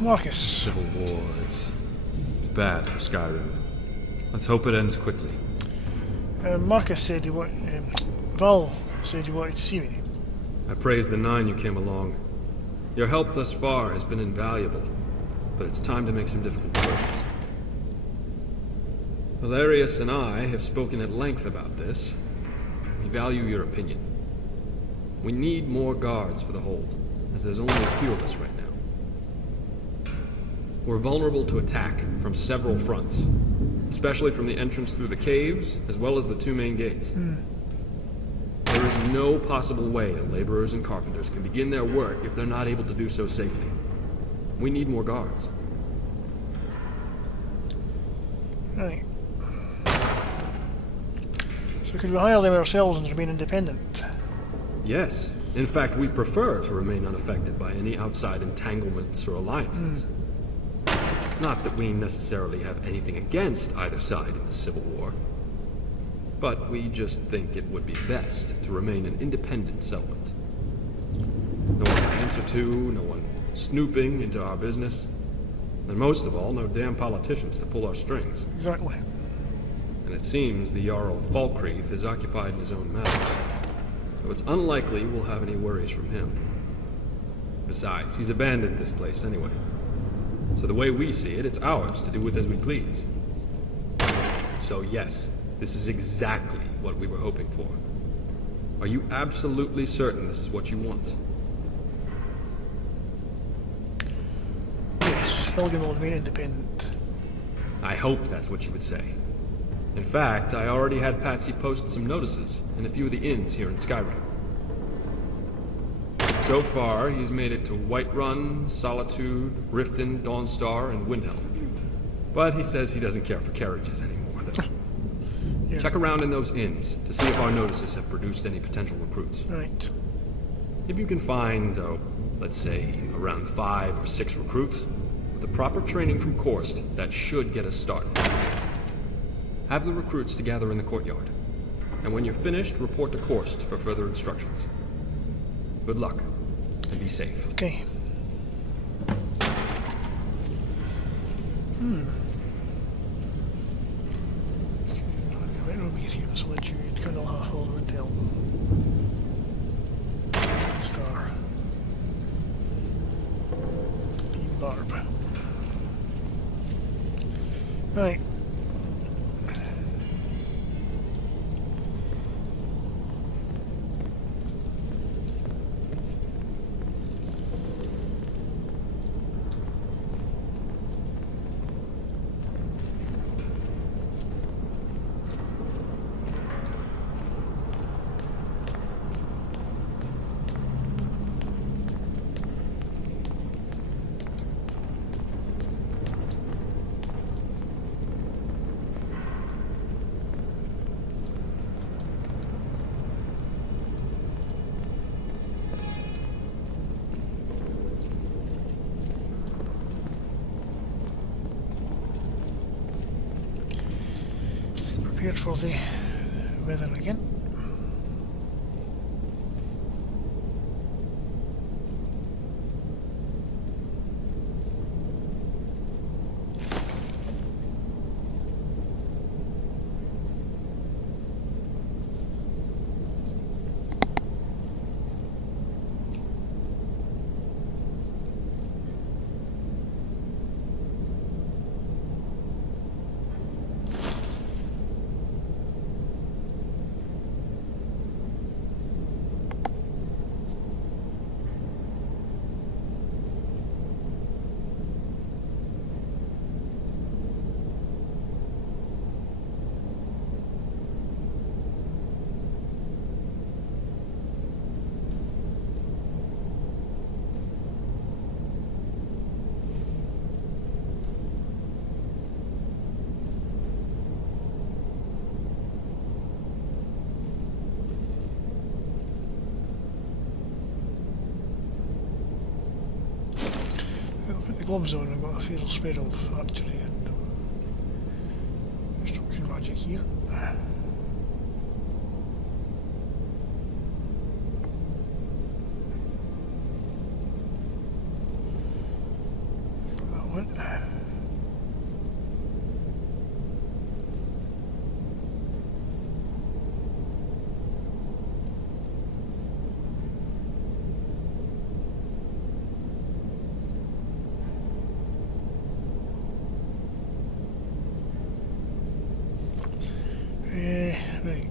Marcus. Civil war, it's bad for Skyrim. Let's hope it ends quickly. Marcus said he wanted... Val said you wanted to see me. I praise the 9 you came along. Your help thus far has been invaluable, but it's time to make some difficult choices. Valerius and I have spoken at length about this. We value your opinion. We need more guards for the hold, as there's only a few of us right now. We're vulnerable to attack from several fronts, especially from the entrance through the caves, as well as the 2 main gates. There is no possible way that laborers and carpenters can begin their work if they're not able to do so safely. We need more guards. Right. So could we hire them ourselves and remain independent? Yes. In fact, we prefer to remain unaffected by any outside entanglements or alliances. Not that we necessarily have anything against either side in the Civil War, but we just think it would be best to remain an independent settlement. No one to answer to, no one snooping into our business, and most of all, no damn politicians to pull our strings. Exactly. And it seems the Jarl of Falkreath is occupied in his own matters, so it's unlikely we'll have any worries from him. Besides, he's abandoned this place anyway. So the way we see it, it's ours to do with as we please. So yes, this is exactly what we were hoping for. Are you absolutely certain this is what you want? Yes, Helgen will remain independent. I hoped that's what you would say. In fact, I already had Patsy post some notices in a few of the inns here in Skyrim. So far, he's made it to Whiterun, Solitude, Riften, Dawnstar, and Windhelm. But he says he doesn't care for carriages anymore, though. Yeah. Check around in those inns to see if our notices have produced any potential recruits. Right. If you can find, let's say, around 5 or 6 recruits, with the proper training from Korst, that should get us started. Have the recruits to gather in the courtyard, and when you're finished, report to Korst for further instructions. Good luck, and be safe. Okay. Right, no meet here, Solitude, Quentyl, Halfhold, Windhelm. Star. Bean Barb. Right. Prepared for the weather again. I'll put the gloves on. I've got a fair spread of archery and destruction magic here. moment. Right.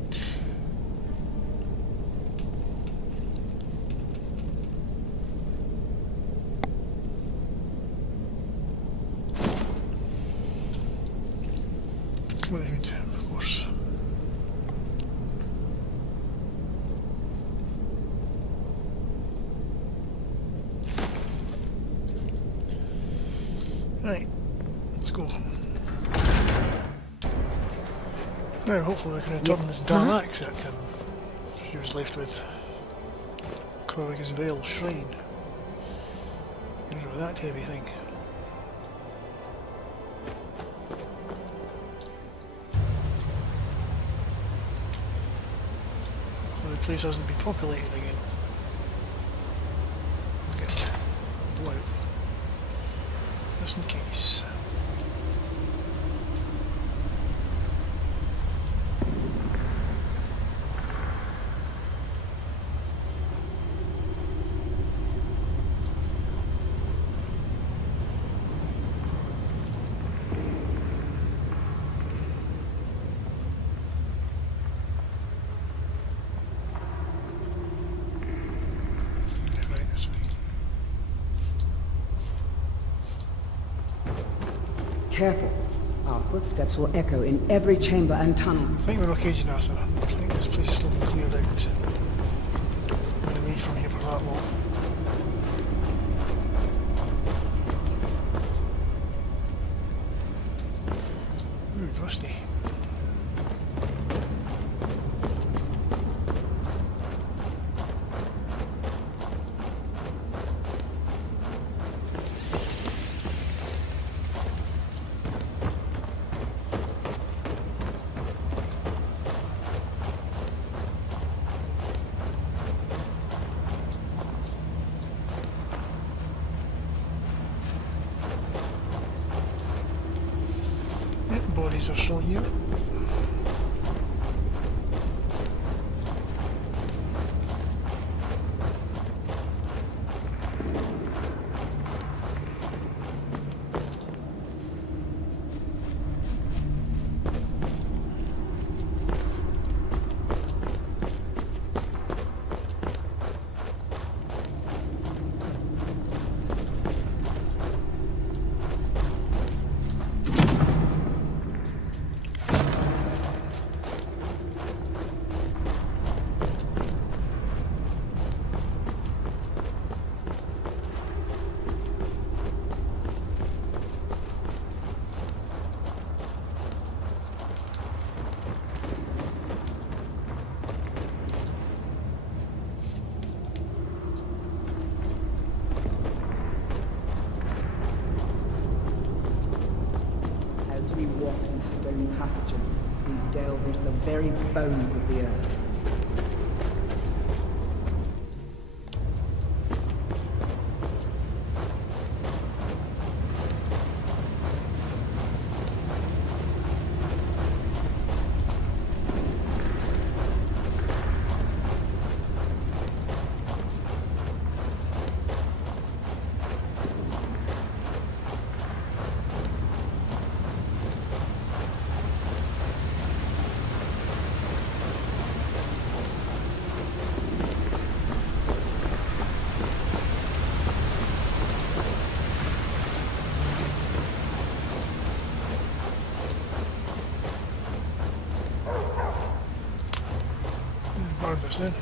Right, of course. Right, let's go. Now, hopefully we can return this damn axe that she was left with. Corrigan's Vale Shrine. Get rid of that heavy thing. Hopefully the place hasn't been populated again. Okay, blow out. Just in case. Careful. Our footsteps will echo in every chamber and tunnel. I think we're okay, Janasa. I think this place is still cleared out. Been away from here for that long. Ooh, rusty. Bodies are still here. As we walk through stone passages, we delve into the very bones of the earth. Burn this in.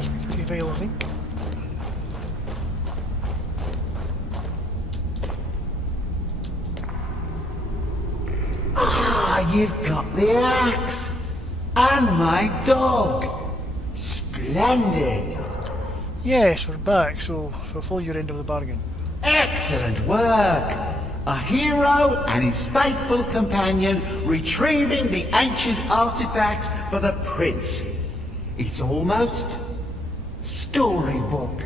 Speak to Vale, I think. Ah, you've got the axe! And my dog! Splendid! Yes, we're back, so fulfill your end of the bargain. Excellent work! A hero and his faithful companion retrieving the ancient artifact for the prince. It's almost storybook.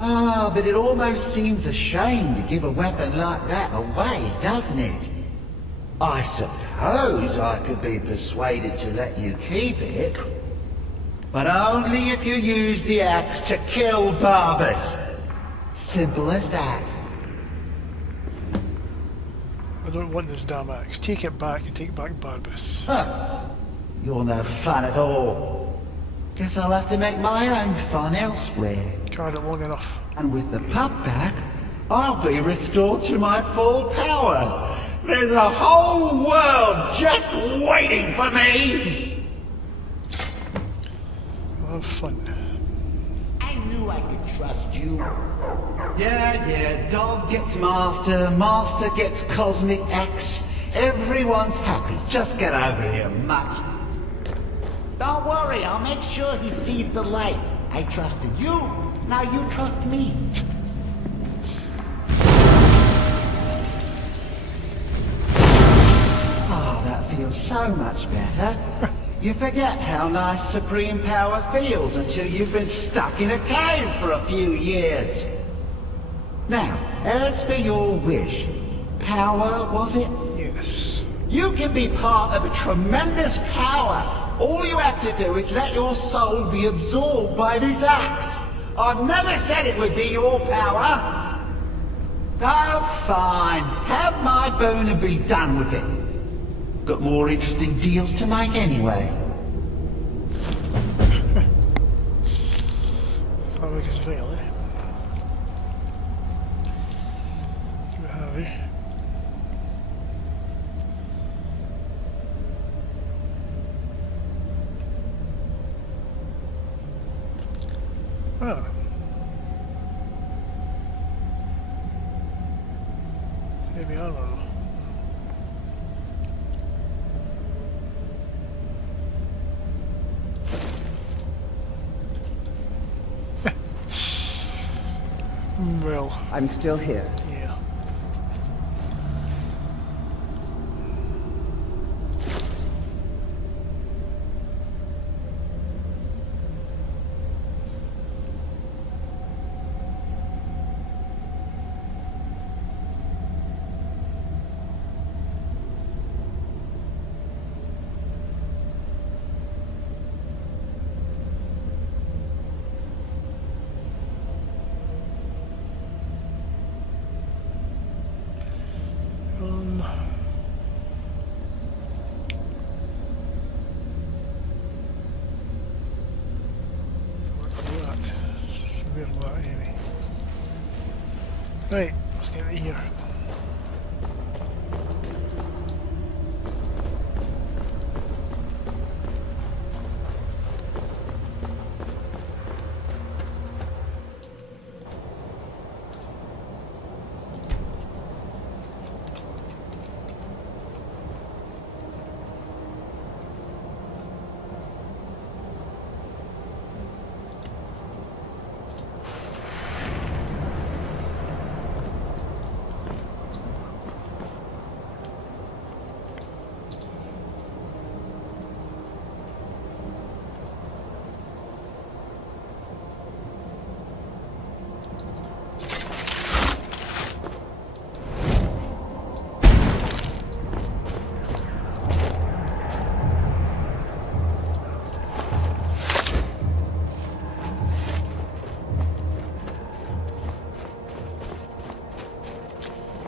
Ah, but it almost seems a shame to give a weapon like that away, doesn't it? I suppose I could be persuaded to let you keep it, but only if you use the axe to kill Barbas. Simple as that. I don't want this damn axe. Take it back and take back Barbas. Huh. You're no fun at all. Guess I'll have to make my own fun elsewhere. Carried it long enough. And with the pup back, I'll be restored to my full power. There's a whole world just waiting for me! We'll have fun. I knew I could trust you. Yeah, dog gets master, master gets cosmic axe. Everyone's happy. Just get over here, mutt. Don't worry, I'll make sure he sees the light. I trusted you, now you trust me. Oh, that feels so much better. You forget how nice supreme power feels until you've been stuck in a cave for a few years. Now, as for your wish, power, was it? Yes. You can be part of a tremendous power. All you have to do is let your soul be absorbed by this axe. I've never said it would be your power. Oh, fine. Have my boon and be done with it. Got more interesting deals to make anyway. Fabric is veil, eh? Too heavy. Oh. Maybe I don't know. Well, I'm still here. yeah. Right, let's get out of here.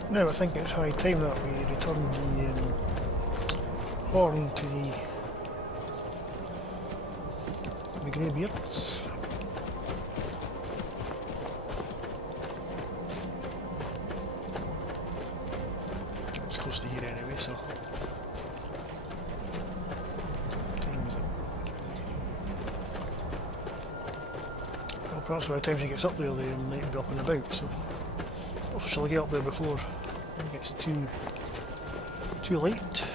Now I think it's high time that we return the horn to the greybeards. It's close to here anyway, so time's up. Well, perhaps by the time she gets up there, they might be up and about. So, hopefully she'll get up there before it gets too late.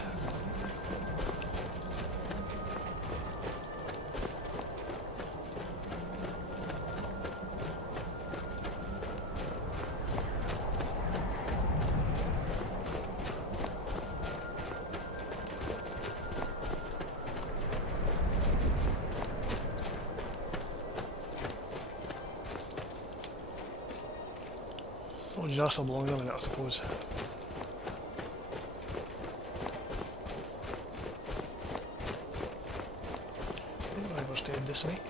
Janassa belongs in it, I suppose. I never stayed this night.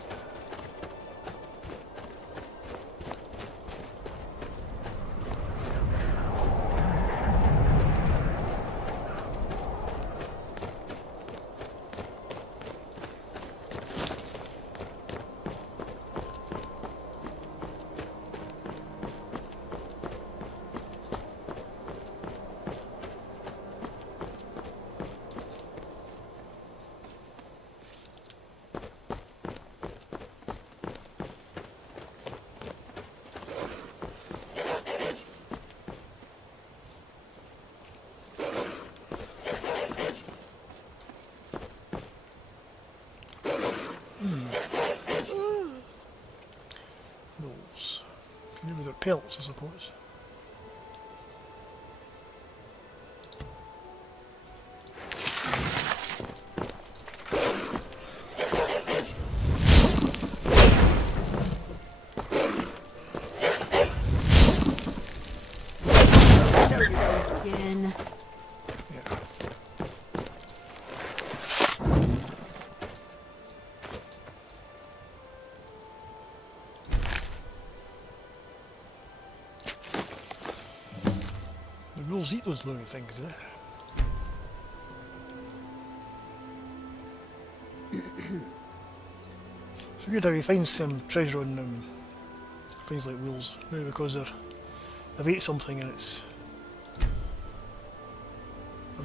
Those. Can do with their pelts, I suppose. Again. Yeah. The rules eat those living things, do they? It's weird how he finds some treasure on things like wheels, maybe because they've ate something and it's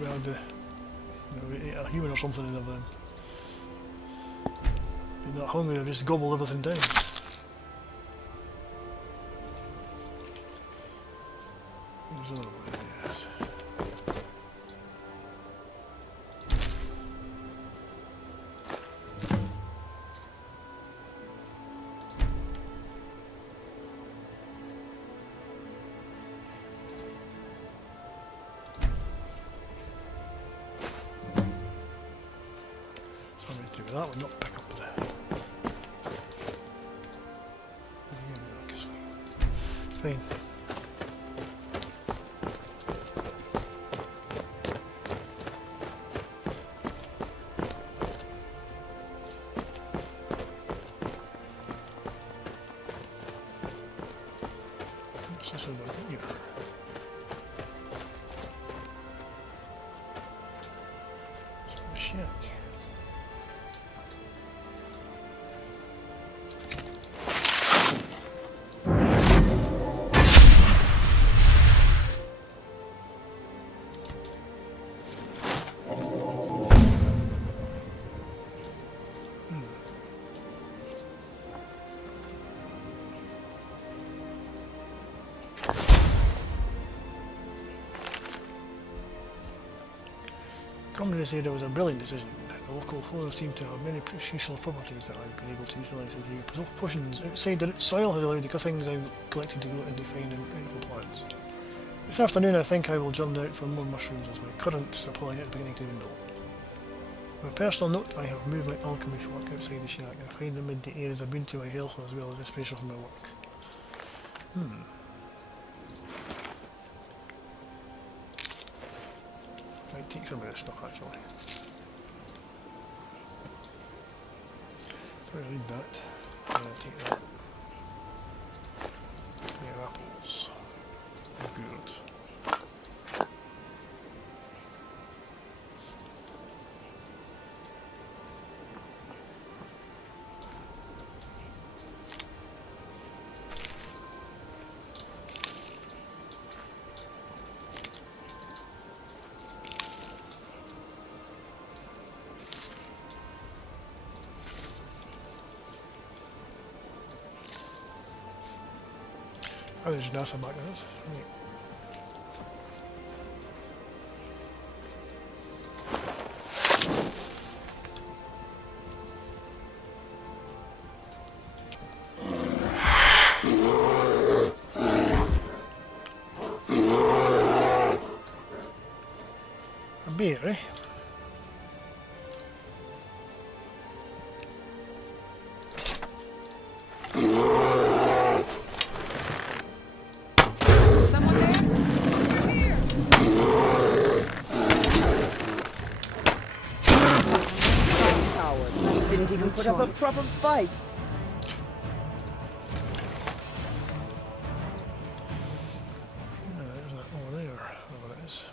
around the, ate a human or something and they've been that hungry they just gobble everything down. There's another one, yes. So I'm going to do that one, not pick up the... Fine. What's this over here? It's a shack. Coming to this area was a brilliant decision. The local flora seemed to have many useful properties that I've been able to utilise with you. Potions outside the soil has allowed the cuttings I've collected to grow into fine and beautiful plants. This afternoon I think I will journey out for more mushrooms as my current supply is beginning to dwindle. On a personal note, I have moved my alchemy work outside the shack and I find the midday air is a boon to my health as well as inspiration for my work. Might take some of this stuff actually. Don't need that. I'm going to take that. Yeah, apples. Good. Oh, there's NASA back there. Right. A beer, eh? Someone coward. Didn't even put up a proper fight. Yeah, there's that over there, whatever it is.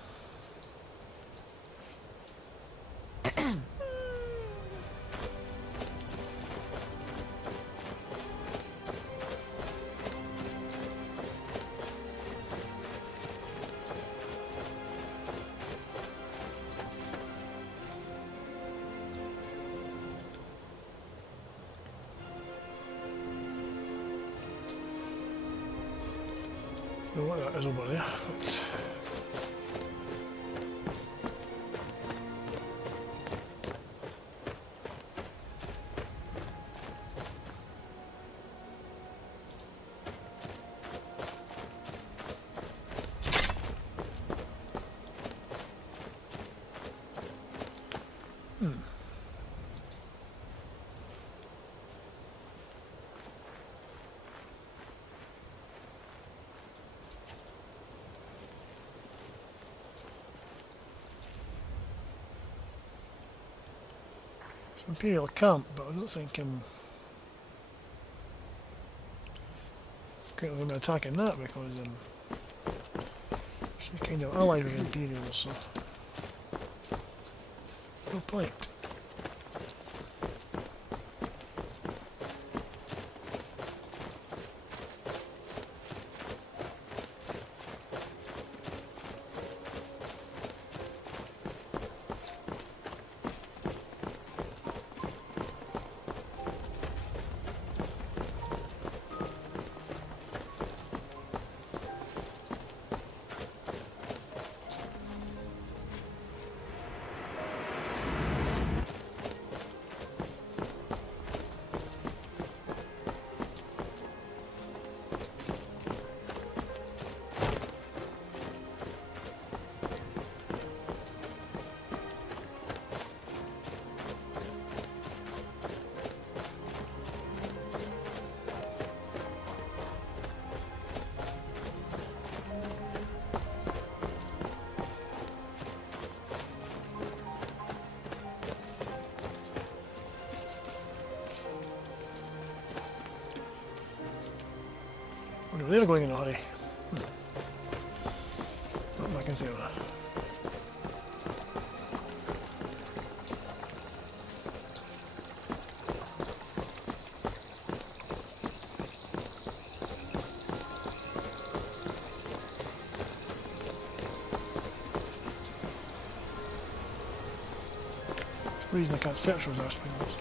Don't know what that is over there, but it's an Imperial camp, but I don't think I'm going to be attacking that because she's kind of allied with Imperials, so no point. They're going in a hurry. Not back in sail. The reason I can't search those aspects.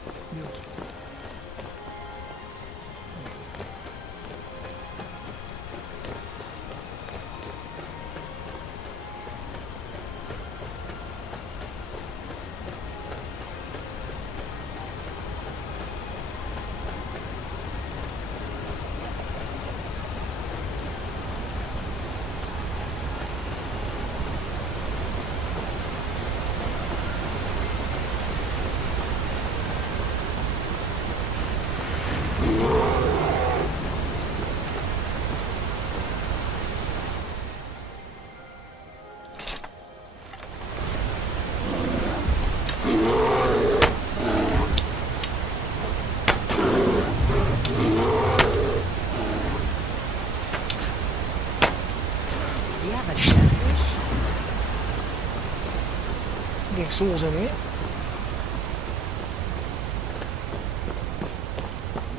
Getting souls in here.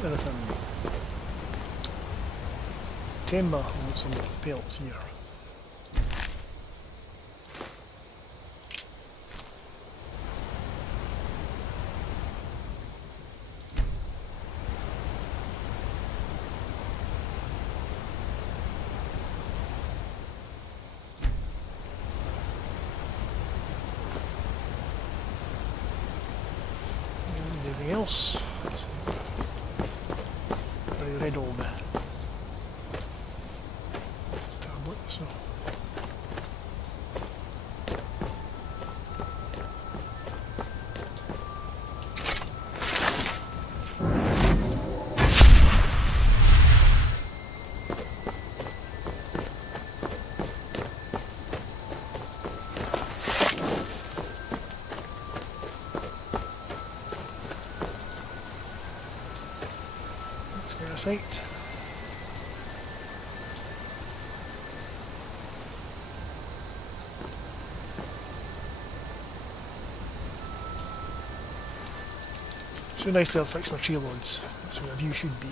Anything. Timber, I want some pelts here. Anything else? Already read all the tablets, so. sight. So nice to have fixed my tree loads. That's where a view should be.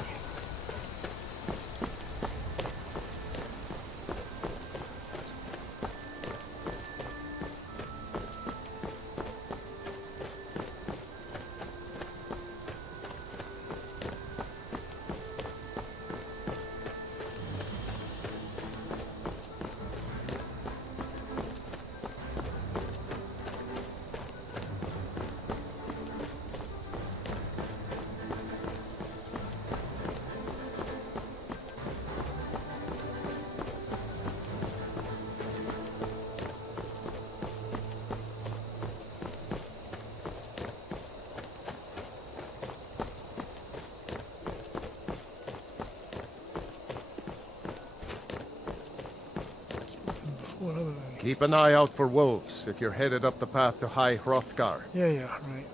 Keep an eye out for wolves if you're headed up the path to High Hrothgar. Yeah, right.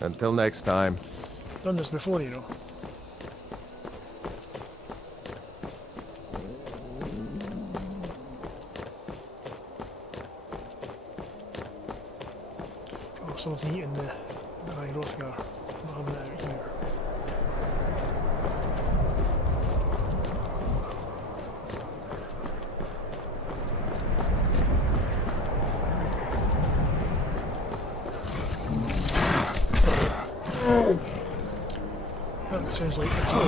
Until next time. Done this before, you know. Oh, something eating the High Hrothgar. Not having it out here. That sounds like a troll.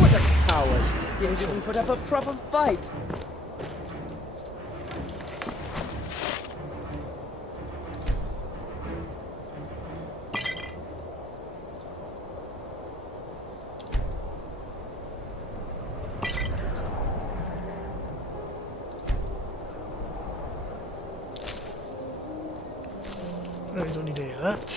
What a coward! Didn't even put up a proper fight. Right, don't need any of that.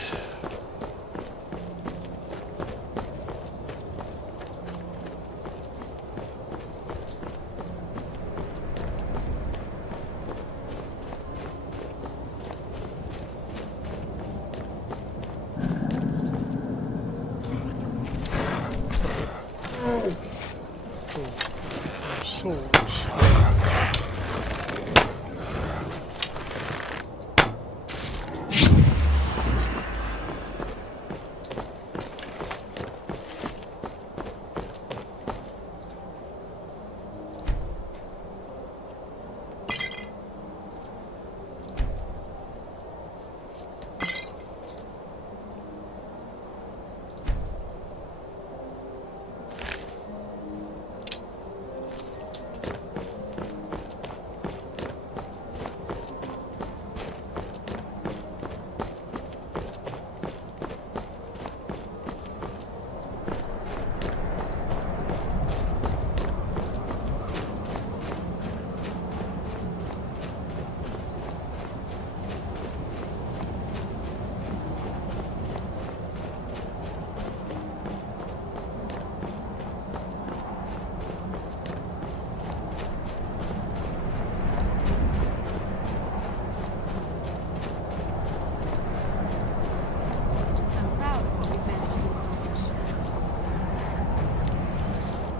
Swords.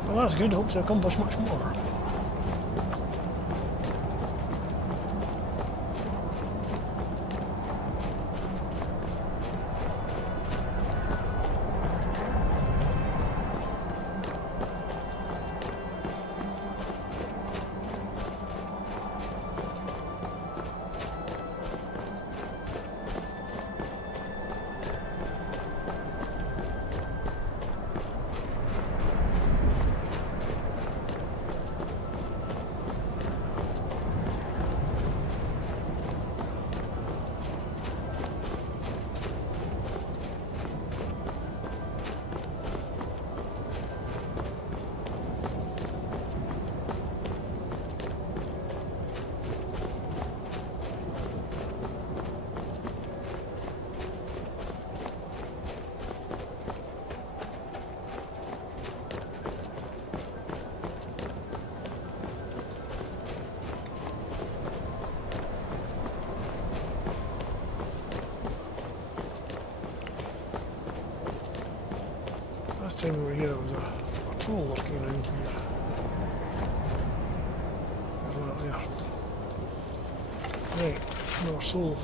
Well, that's good. Hope to accomplish much more. last time we were here, there was a troll lurking around here. There's one up there. Right, another soul.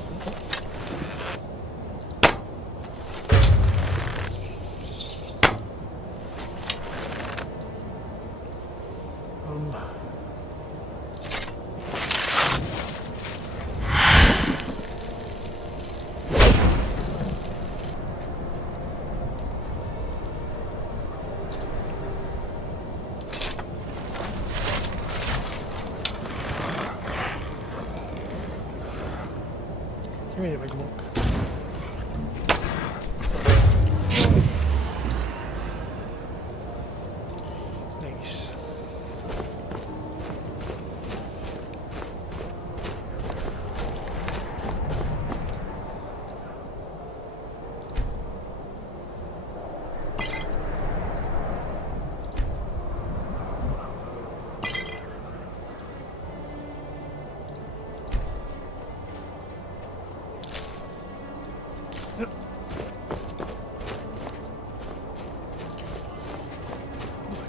Give me a big look. Nice. Yep.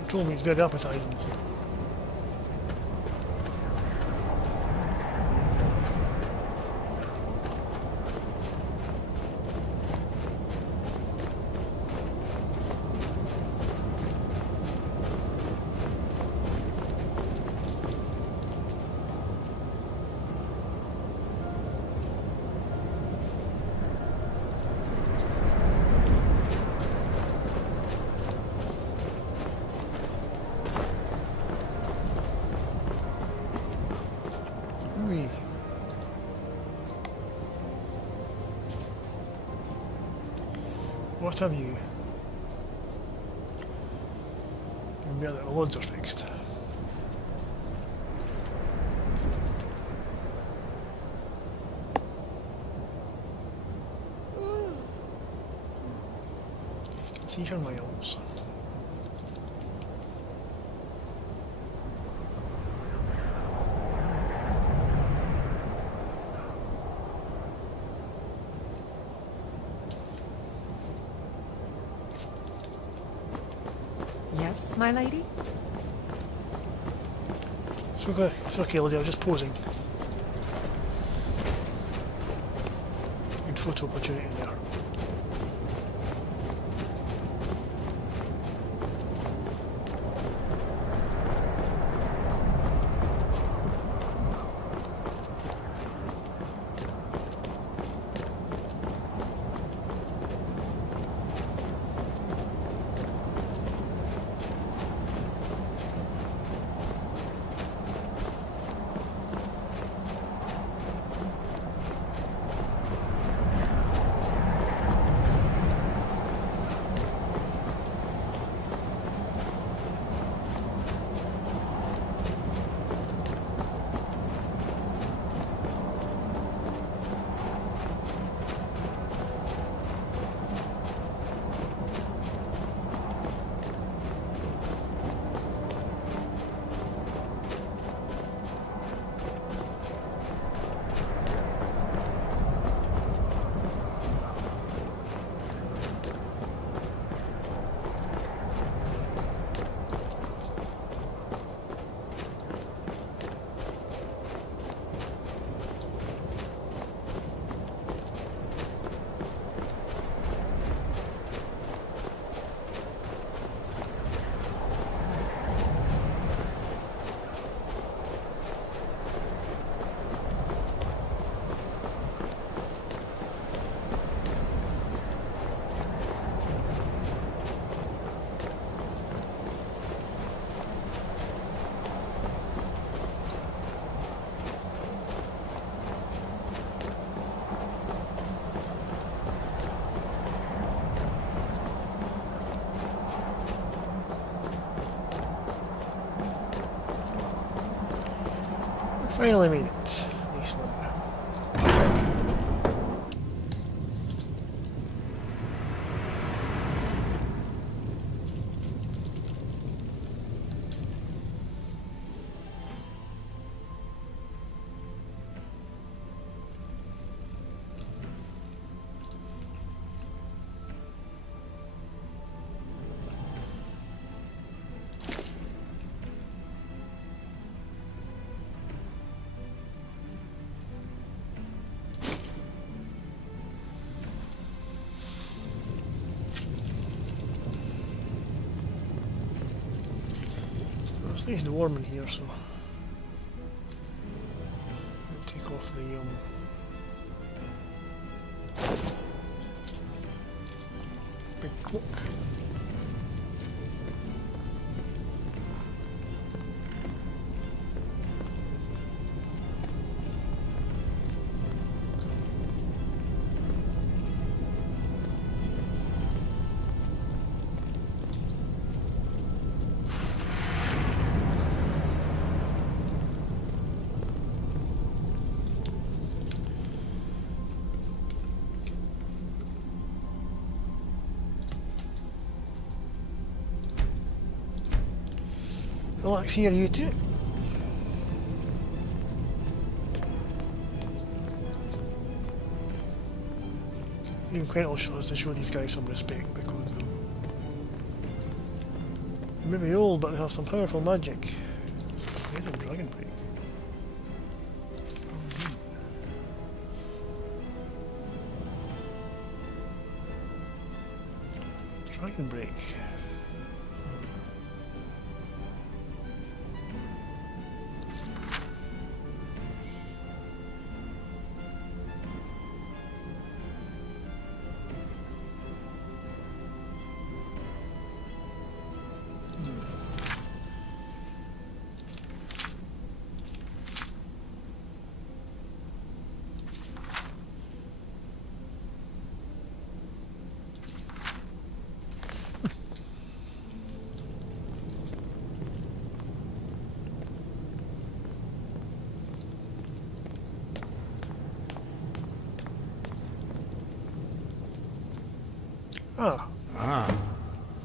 Troll meat's very appetizing. So. Ooh. What have you? Even better that the loads are fixed. See her miles. Yes, my lady? It's okay, lady, I was just posing. Good photo opportunity there. Finally made it. Nice one. It's nice and warm in here, so I'll take off the big cloak. Relax here, you two. Even Quentyl has to show these guys some respect because they may be old, but they have some powerful magic. There's a dragon break. Dragon break.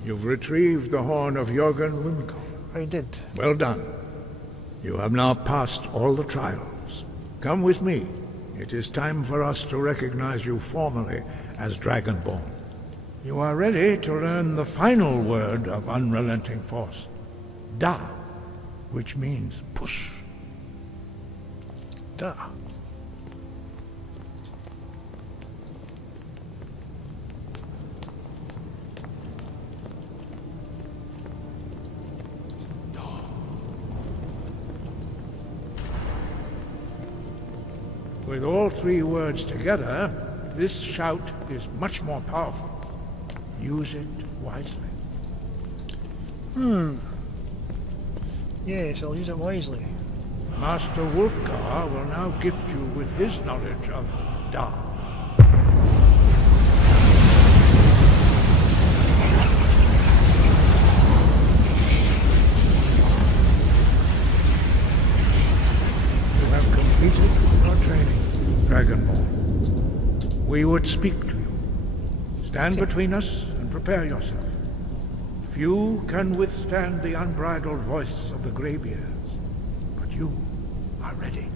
You've retrieved the horn of Jörgen Wimco. I did. Well done. You have now passed all the trials. Come with me. It is time for us to recognize you formally as Dragonborn. You are ready to learn the final word of unrelenting force. Da, which means push. Da. With all three words together, this shout is much more powerful. Use it wisely. Yes, I'll use it wisely. Master Wolfgar will now gift you with his knowledge of Da. You have completed your training, Dragonborn. We would speak to you. Stand between us and prepare yourself. Few can withstand the unbridled voice of the Greybeards, but you are ready.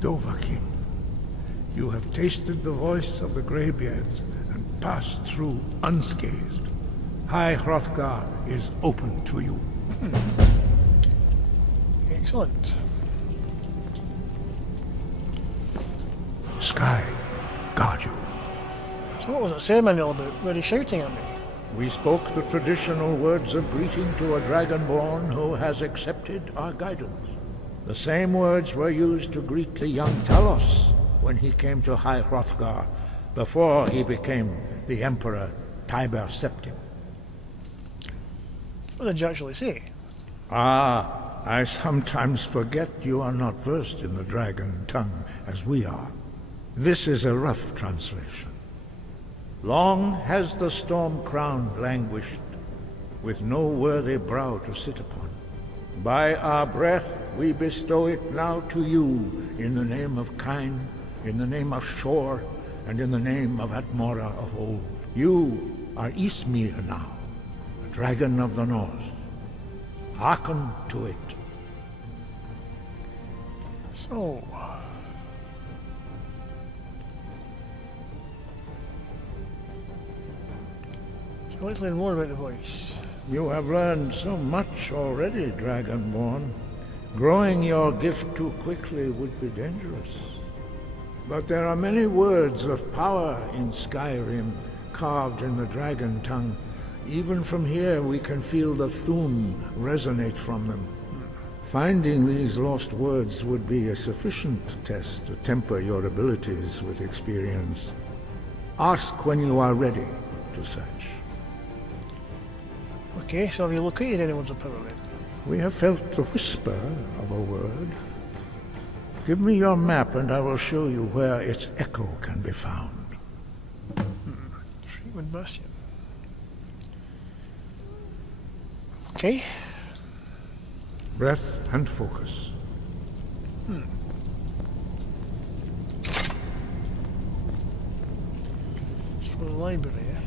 Dovahkiin, you have tasted the voice of the Greybeards and passed through unscathed. High Hrothgar is open to you. Excellent. Sky, guard you. So what was that ceremony all about? Were they shouting at me? We spoke the traditional words of greeting to a Dragonborn who has accepted our guidance. The same words were used to greet the young Talos when he came to High Hrothgar, before he became the Emperor Tiber Septim. What did you actually say? I sometimes forget you are not versed in the dragon tongue as we are. This is a rough translation. Long has the storm crown languished, with no worthy brow to sit upon. By our breath we bestow it now to you, in the name of Kine, in the name of Shore, and in the name of Atmora of old. You are Ismir now, the dragon of the north. Hearken to it. So, I'd like to learn more about the voice. You have learned so much already, Dragonborn. Growing your gift too quickly would be dangerous. But there are many words of power in Skyrim, carved in the dragon tongue. Even from here we can feel the Thum resonate from them. Finding these lost words would be a sufficient test to temper your abilities with experience. Ask when you are ready to search. Okay, so have you located any words of power then? We have felt the whisper of a word. Give me your map and I will show you where its echo can be found. Streetwind Bastion. Okay. Breath and focus. It's from the library, eh?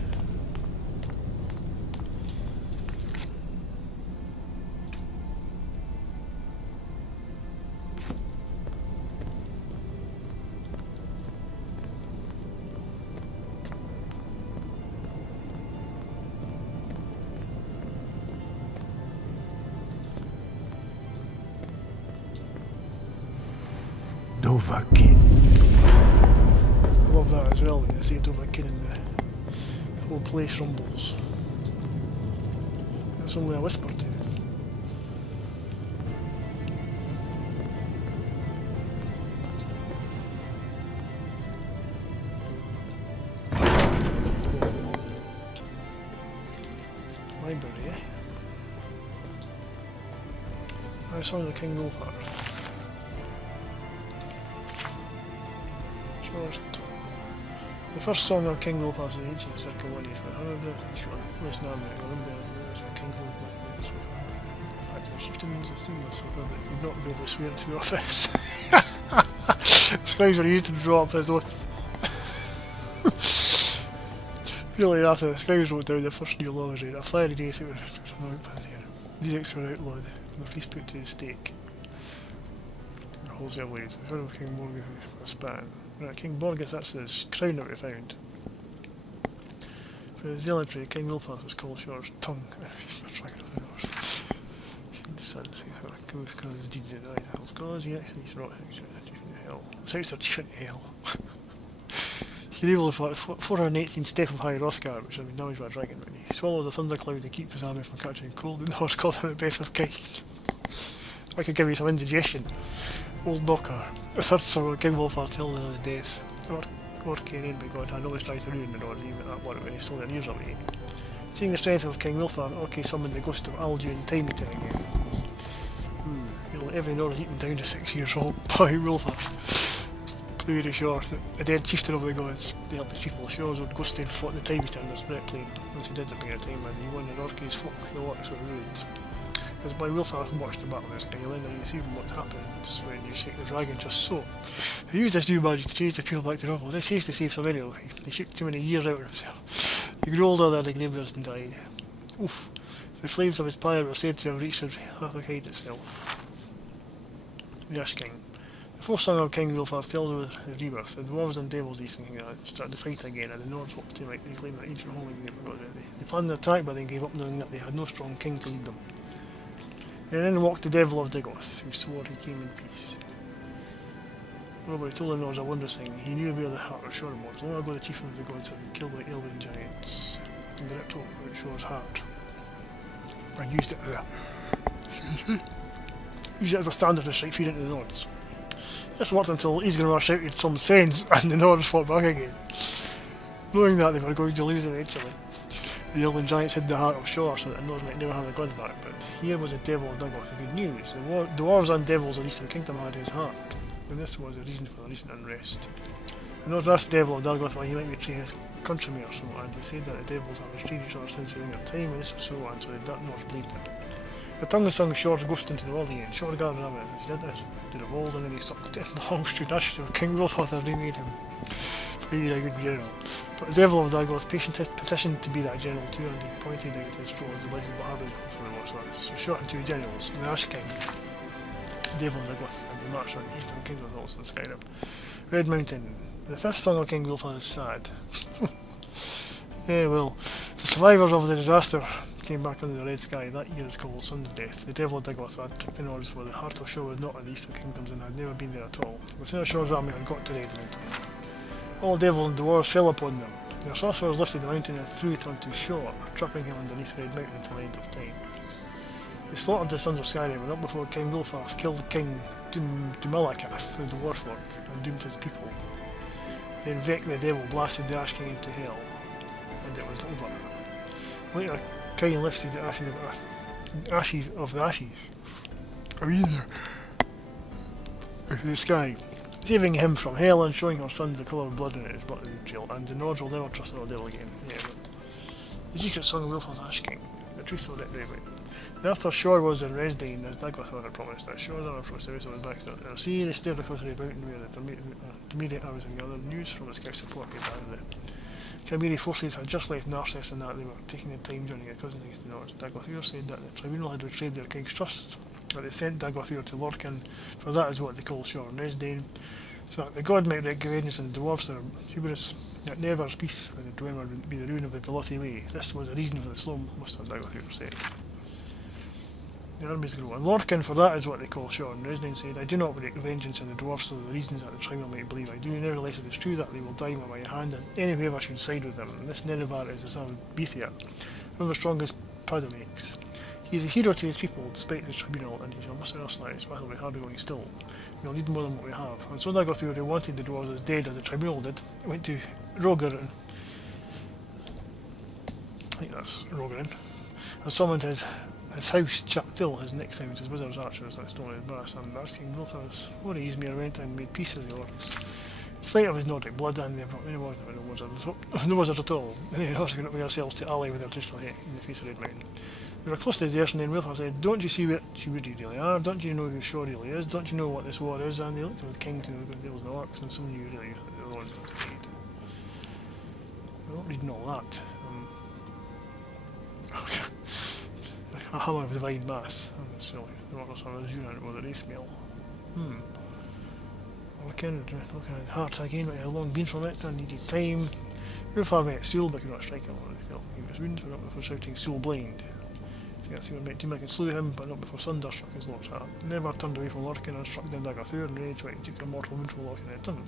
Dovahkiin. I love that as well, when you see Dovahkiin and the whole place rumbles. It's only a whisper to it. Library, eh? I saw the King Golfarth. The first song of King Rolf is the ancient circa 1 is 100. Less now, I remember there was a King Rolf. In fact, there were chieftains of Thumos so that they could not be able to swear into the office. Scribes were used to draw up his oath. Really, after the scribes wrote down the first new law was a fiery race that was edicts were outlawed, and the priest put to the stake. Wholesale ways. I've heard of King Borgus a span. Right, King Borgus, that's his crown that we found. For the zealotry, King Wilfast was called Shore's tongue. He's not trying to the horse. King's son, goes because of the deeds that died. Hell's gods, he actually wrought things in hell. South are chief in hell. He able to fought 418 Step of High Rothgar, which I mean now he's a dragon, when he swallowed the thundercloud to keep his army from catching cold, and the horse called him a breath of Kine. I could give you some indigestion. Old Knocker. The third song of King Wolfhard till the death. Or Kane, by God, had always tried to ruin the Nords, even at that point when he stole their ears away. Seeing the strength of King Wolfhard, Orky summoned the ghost of Alduin and Time Eater again. Every Nord is eaten down to 6 years old by Wolfhard. Very short, a dead chieftain of the gods. They helped the chief of the shores when Ghostein fought the Time Eater in the Spirit Plane. Once he did at the beginning of time, and he won the Orky's folk, the orcs were ruined. As by Wilfar watched the battle this guy, you learn that you see what happens when you shake the dragon just so. He used this new magic to change the people back to normal. This is to save some anyway. He shook too many years out of himself. He grew older than the Gravebears and died. Oof. The flames of his pyre were said to have reached the Hatherkite itself. The Ash King. The fourth son of King Wilfar tells of the rebirth. The dwarves and devils these things started to fight again, and the Nords hoped to reclaim that ancient holy game. They planned the attack, but they gave up knowing that they had no strong king to lead them. And then walked the devil of Digoth, who swore he came in peace. Robert told him there was a wondrous thing. He knew where the heart of Shore was. Long ago the chief of the gods had been killed by elven giants. And the told about Shore's heart. I used it as a standard to strike fear into the Nords. This worked until Isgrimar shouted some sense and the Nords fought back again. Knowing that they were going to lose eventually, the elven giants hid the heart of Shore so that the Nords might never have the gods back, but here was the devil of Digoth, the good news. The dwarves and devils of the Eastern Kingdom had his heart, and this was the reason for the recent unrest. And those asked the devil of Dagoth why he might betray his countrymen or so, and he said that the devils have betrayed each other since the ring of time, and this was so, and so the Dark North believed him. The tongue sung Short ghost into the world again. Short gathered him, and he did this, did it all, and then he sucked death in the long street ashes of King Wolffather remade him. Very a good general. But the devil of Dagoth petitioned to be that general too, and he pointed out his throne as the blessed Baharba. So Short and two generals, and the Ash King, the devil of Dagoth, and they marched on the eastern kingdom hills in Skyrim. Red Mountain. The fifth song of King Wolffather is sad. Well, the survivors of the disaster came back under the red sky. That year is called Sun's Death. The devil of Dagoth had tricked the Nords where the heart of Shore was not in the eastern kingdoms and had never been there at all. But soon Shore's army had got to Red Mountain. All devil and dwarves fell upon them. Their sorcerers lifted the mountain and threw it onto Shore, trapping him underneath Red Mountain until the end of time. They slaughtered the sons of Skyrim, and not before King Wolffarth killed King Dumalakath with the Warfork and doomed his people. Then Vec the devil blasted the Ash King into hell, and it was over. Later, Cain lifted the ashes of the ashes of the sky, saving him from hell and showing her sons the colour of blood in his blood jail, and the Nords will never trust the devil again. Yeah, the secret song of Wolffarth's Ash King, the truth will let them out. After Shore was in Resdane, as Dagoth had promised, that Shore's army approached the rest of his back to the sea. They stared across the mountain where the Demiri was and gathered news from the scout support gave that the Chimeri forces had just left Narcissus and that they were taking the time journey across against the North. Dagoth said that the tribunal had betrayed their king's trust, but they sent Dagoth to Lorcan, for that is what they call Shore and Resdane, so that the god might wreak vengeance on the dwarfs their hubris, that never's peace with the Dwemer would be the ruin of the Velothi way. This was the reason for the slow muster, Dagoth said. The armies grow, and Lorcan, for that is what they call Shore. And Resdane said, I do not wreak vengeance on the dwarfs for the reasons that the tribunal might believe I do. Nevertheless, it is true that they will die by my hand, and any whoever should side with them. And this Nerevar is the son of Bethia, one of the strongest Padomakes. He is a hero to his people, despite his tribunal, and he shall muster us now. His battle will be hard going still. We will need more than what we have. And so Dagoth, who wanted the dwarves as dead as the tribunal did, went to Roger, and I think that's Rogerin, and summoned his house, Chaptil, his next time, his wizards, archers, and stone and brass, and asking Wolffarth's what Izmir went and made peace with the orcs. In spite of his Nordic blood, and they brought no wizard at all, and they also got ourselves to ally with their traditional hate in the face of Red Mountain. They were close to desertion, and Wolffarth said, don't you see where you really are? Don't you know who Shore really is? Don't you know what this war is? And they looked at the king to the devils and the orcs, and some of you really they're the ones that stayed. We're not reading all that. A hammer of divine mass. So the orcs are as unit with an Aethmiel. Heart again, but he had long been from it and needed time. Wolffarth met Sul, but could not strike him. He felt he was wounded, but not before shouting Sul blind. Tima can slew him, but not before Sunder struck his lord's heart. Never turned away from Lorcan and struck down Dagoth in rage, but he took a mortal wound from Lorcan and hit him.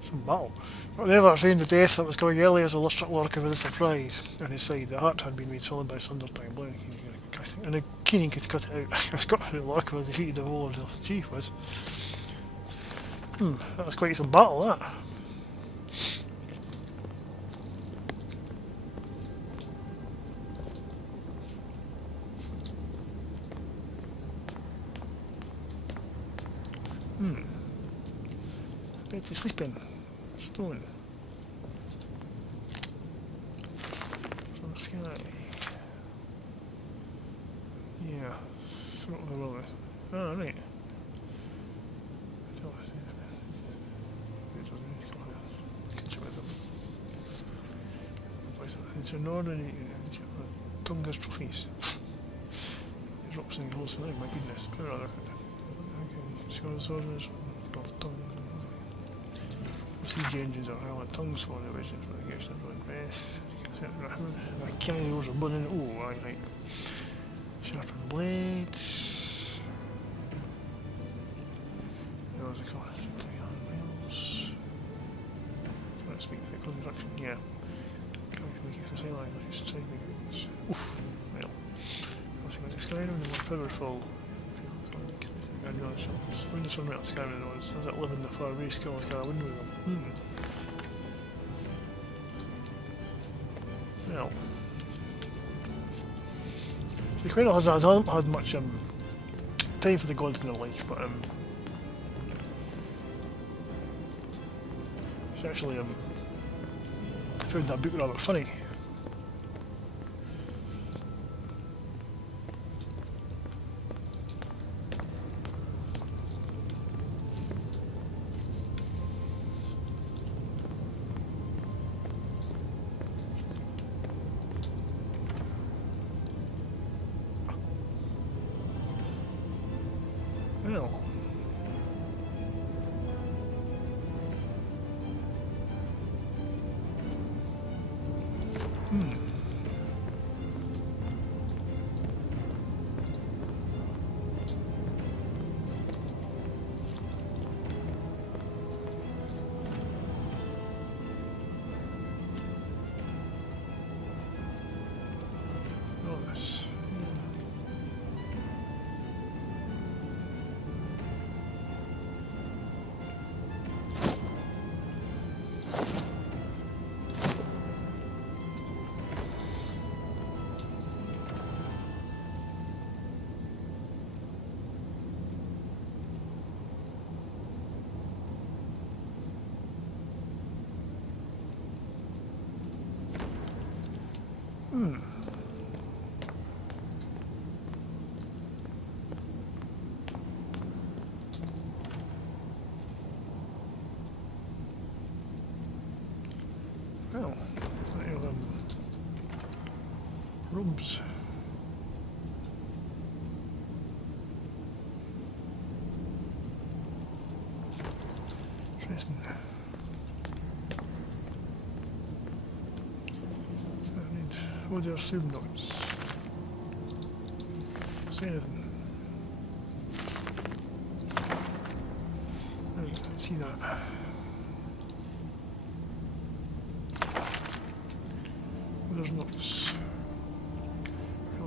Some battle. But never feigned the death that was coming early as the struck Lorcan with a surprise. On his side, the heart had been made solid by Sunder's tongue blowing, and Keenan could cut it out. I was got through Lorcan was defeated the whole of the chief was. That was quite some battle, that. Bed to sleep in. Stone. From the sky. Yeah. Throat of the wilderness. Ah, right. It's an ordinary Tunga's trophies. Drops in the whole thing, my goodness. Siege engines are hell and tongues for the visions for the gifts of blood breath. My killing rules are burning. Oh, right. Sharpened blades. There was a colour of 300 miles. Can't speak the construction, yeah. Oof, well. I think the Skyrim, the more powerful. When the sun went up Skyrim, was that living the far away skill of kind of window with them. Well. See, Quentyl hasn't had much time for the gods in their life, but Actually, I found that book rather funny. Well. Oh, this. Well, I have robes. Interesting. So I need audio zoom notes. Say anything. There you go, see that. There's notes.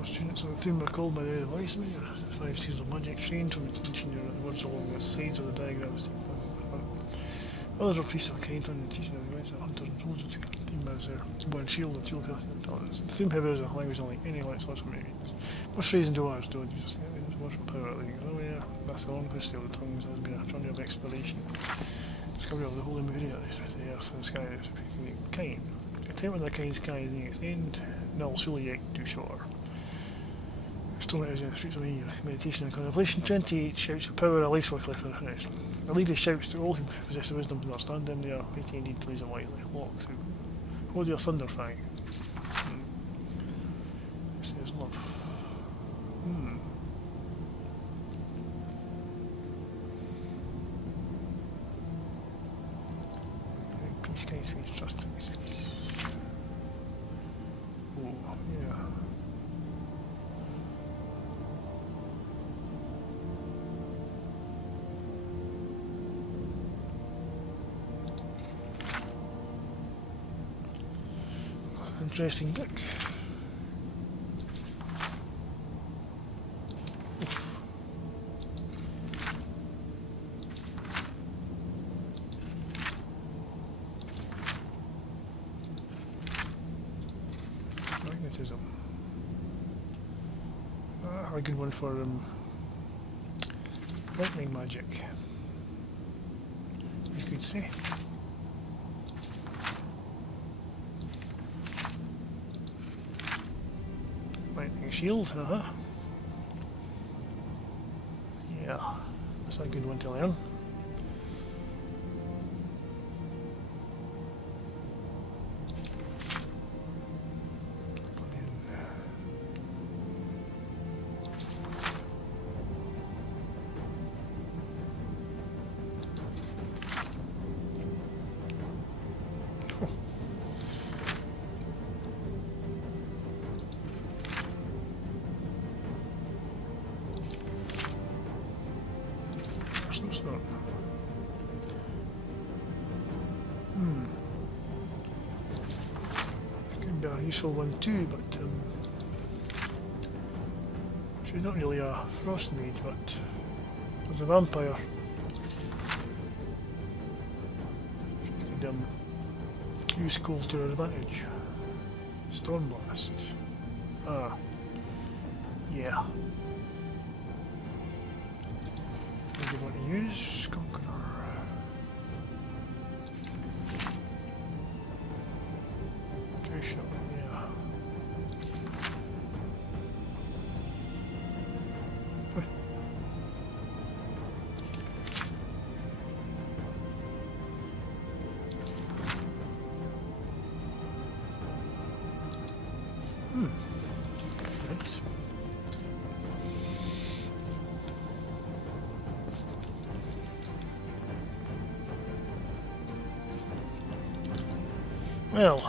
Students on the theme are called by the voice meter. 5 series of magic trained from teaching your words along the sides of the diagrams. Others are priests of a kind and teaching the rights of hunters and soldiers. The theme is their one shield and tool casting intelligence. The theme, however, is a language unlike any like sorts of meanings. Most phrases and doors don't use the emotional power of the oh yeah, that's the long history of the tongues has been a journey of exploration. Discovery of the holy meridians, the earth and the sky is repeating kind. The time when the kind sky is near its end, null surely yet to shore. Stone is in the streets of me, meditation and contemplation. 28 shouts of power, a life for cliff and finish. The leader shouts to all who possess the wisdom to understand them, they are waiting indeed to use them lightly. Walk through. Hold your thunder fang. This is love. Peace, kindness, peace, trust, peace. Oh, yeah. Interesting book. Oof. Magnetism. A good one for lightning magic, you could say. Lightning shield, Yeah, that's a good one to learn. It's not. Could be a useful one too, but she's not really a frost mage, but as a vampire, she could use cold to her advantage. Stormblast. Yeah. Good one to use. Conqueror. Well.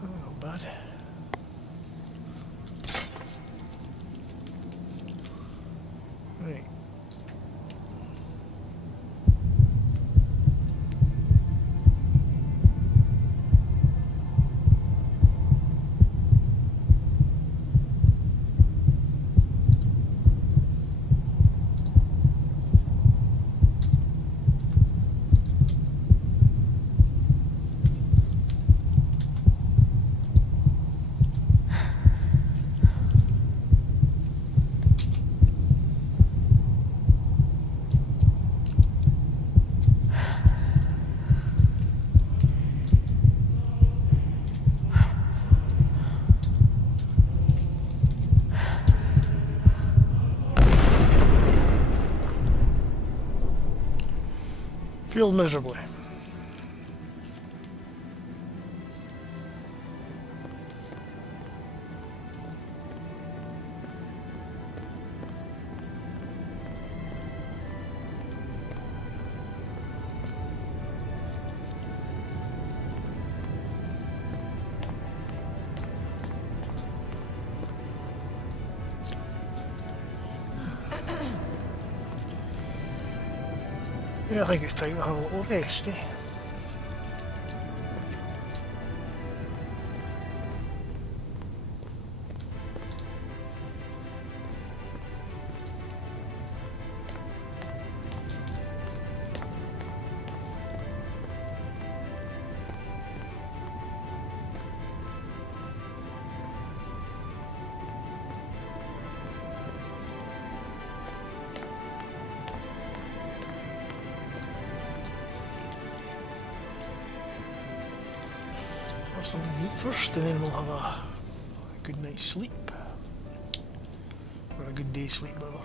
Not bad. Right. Feel miserably. Yeah, I think it's time to have a little rest, eh? Have something to eat first, and then we'll have a good night's sleep. Or a good day's sleep, rather.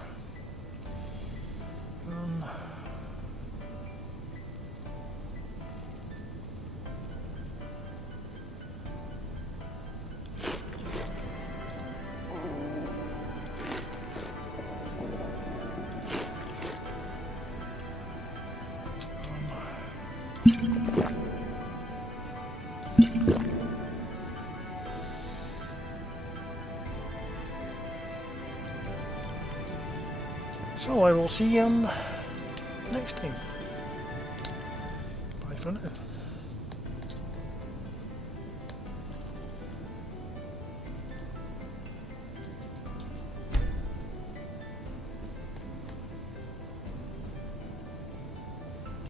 So I will see you next time. Bye for now.